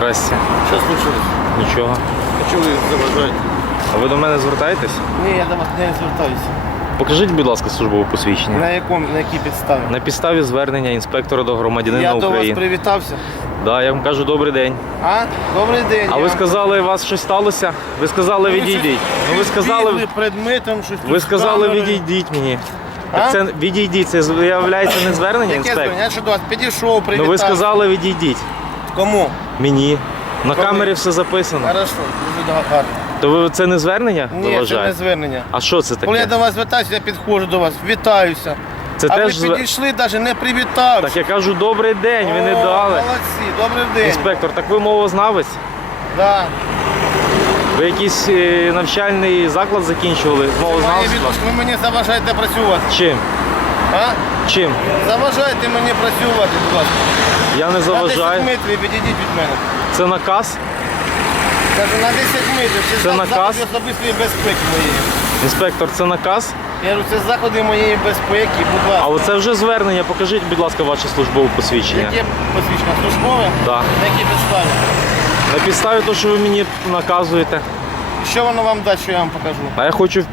Здрасте. Що случилось? Нічого. А чого ви заважаєте? А ви до мене звертаєтесь? Ні, я до вас не звертаюся. Покажіть, будь ласка, службове посвідчення. На якому, на якій підставі? На підставі звернення інспектора до громадянина Я до вас України. привітався. Да, я вам кажу добрий день. А? Добрий день. А я ви сказали, у вас щось сталося? Ви сказали, відійдіть. Ну ви сказали, предметом, щось ви сказали, відійдіть мені. А? Так це відійдіть, це виявляється не звернення інспектора. Я що до вас підійшов, привітався. Ну ви сказали, відійдіть. Кому? Мені. На Коли? камері все записано. Хорошо, дуже гарно. То ви це не звернення? Ні, це не звернення. А що це Коли я до вас звертаюся, я підходжу до вас, вітаюся. Це а теж ви підійшли, навіть не привітався. Так я кажу, добрий день, ви не дали. Молодці, добрий день. Інспектор, так ви мовознавець? Да. Ви якийсь е, навчальний заклад закінчували з мовознавства? ви мені заважаєте працювати. Чим? А? Чим? Заважайте мені працювати, будь ласка. Я не На 10 заважаю. метрів відійдіть від мене. Це наказ. Кажу, на 10 метрів. Це, Це за- наказ? заходи особистої безпеки моєї. Інспектор, це наказ. Я кажу, це заходи моєї безпеки, будь А ласка. оце вже звернення. Покажіть, будь ласка, ваше службове посвідчення. Яке посвідчення? Службове? Да. На якій підставі? На підставі того, що ви мені наказуєте. Що воно вам дасть, що я вам покажу? А я хочу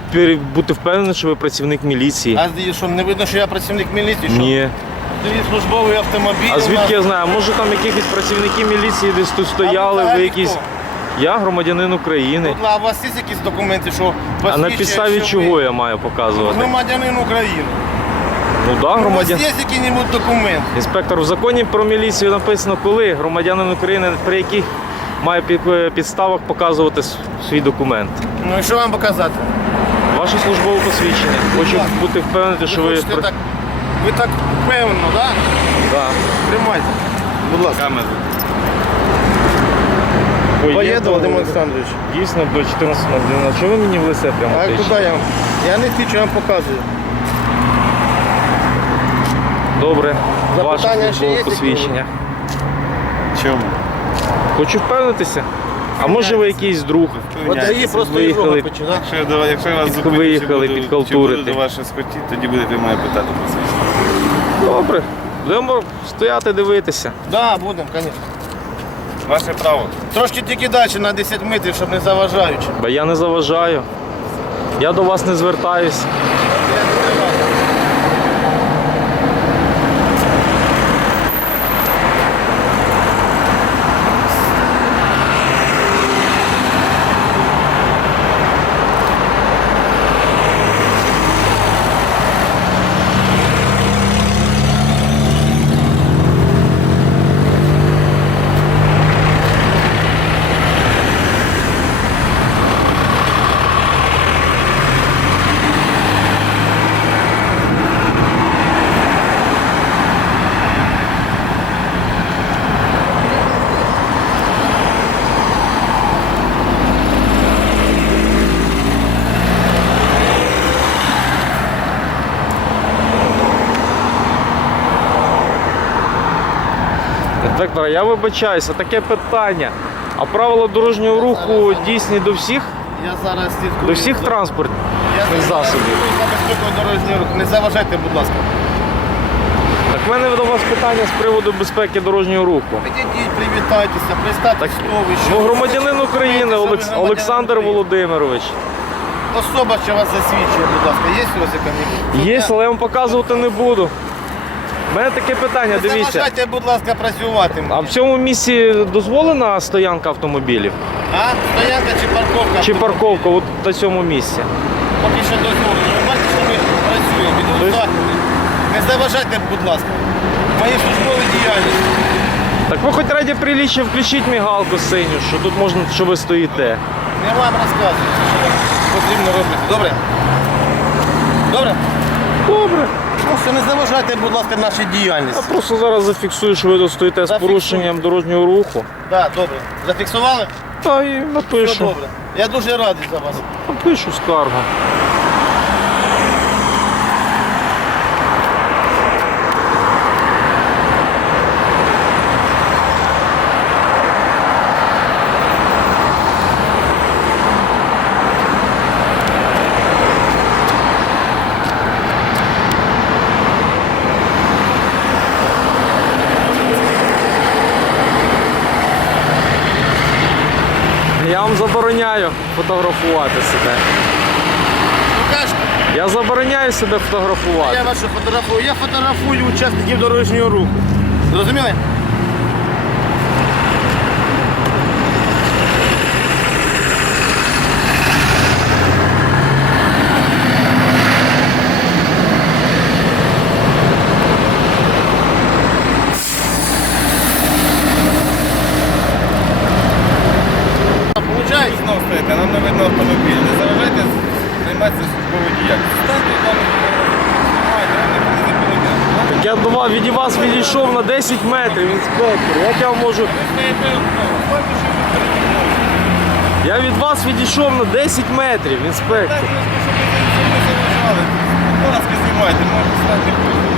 бути впевнений, що ви працівник міліції. А що, не видно, що я працівник міліції? Що? Ні. Тоді службовий автомобіль. А звідки я нас. знаю? Може там якихось працівники міліції десь тут стояли, ви взагалі якісь. Я громадянин України. Будь ласка, А у вас є якісь документи, що А на посвідчує, підставі що ви чого я маю показувати? Громадянин України. Ну так, да, У вас громадян. є який-небудь документ? Інспектор, в законі про міліцію написано, коли громадянин України, при яких має під- підставах показувати свій документ. Ну і що вам показати? Ваше службове посвідчення. Хочу ласка. бути впевнений, що ви. при- так, ви так впевнено, так? Да. Тримайте. Будь ласка. Поїду, Поїду, Вадим Олександрович. Дійсно, до 14.01. А чого ви мені в лице прямо А куди я вам? Я не тичу, я вам показую. Добре, ваше службове посвідчення. Чому? Хочу впевнитися. А може ви якийсь друг? От даї просто виїхали. хочу. Якщо я, до- якщо я вас зупиню, виїхали чи буду, підхалтурити. чи буду до скоті, тоді будете мене питати про це. Добре. Будемо стояти, дивитися. Да, будемо, звісно. Ваше право. Трошки тільки далі на 10 метрів, щоб не заважаючи. Бо я не заважаю. Я до вас не звертаюсь. Інспектор, я вибачаюся, таке питання. А правила дорожнього руху дійсні до всіх? Я зараз слідкую. До всіх транспортних засобів. безпекою дорожнього руху. Не заважайте, будь ласка. Так в мене до вас питання з приводу безпеки дорожнього руху. Підійдіть, привітайтеся, представте, Ну, громадянин України Олекс... Олександр Володимирович. Особа, що вас засвідчує, будь ласка, є у вас яка-небудь? Є, але я вам показувати не буду. Мене таке питання, дивіться. заважайте, будь ласка, працювати. А в цьому місці дозволена стоянка автомобілів? А? Стоянка чи парковка? Чи парковка от на цьому місці? Поки що дозволено. Ви бачите, що ми працюємо. Ідуть Тобто- заходи. Не заважайте, будь ласка. Мої службові діяльності. Так ви хоч раді приліччя включіть мігалку синю, що тут можна, що ви стоїте. Не вам розказувати, що вам потрібно робити. Добре? Добре? Добре. Ну що, не заважайте, будь ласка, нашій Я діяльності. просто зараз зафіксую, що ви тут стоїте з Зафіксуйте. порушенням дорожнього руху. Так, добре. Зафіксували? Та і Все напишу. добре. Я дуже радий за вас. Напишу скаргу. Я вам забороняю фотографувати себе. Я забороняю себе фотографувати. Я вас фотографую. Я фотографую учасників дорожнього руху. Зрозуміли? до від вас відійшов на 10 метрів, інспектор. Як я можу... Я від вас відійшов на 10 метрів, інспектор. Ну, Будь ласка, знімайте, можна стати.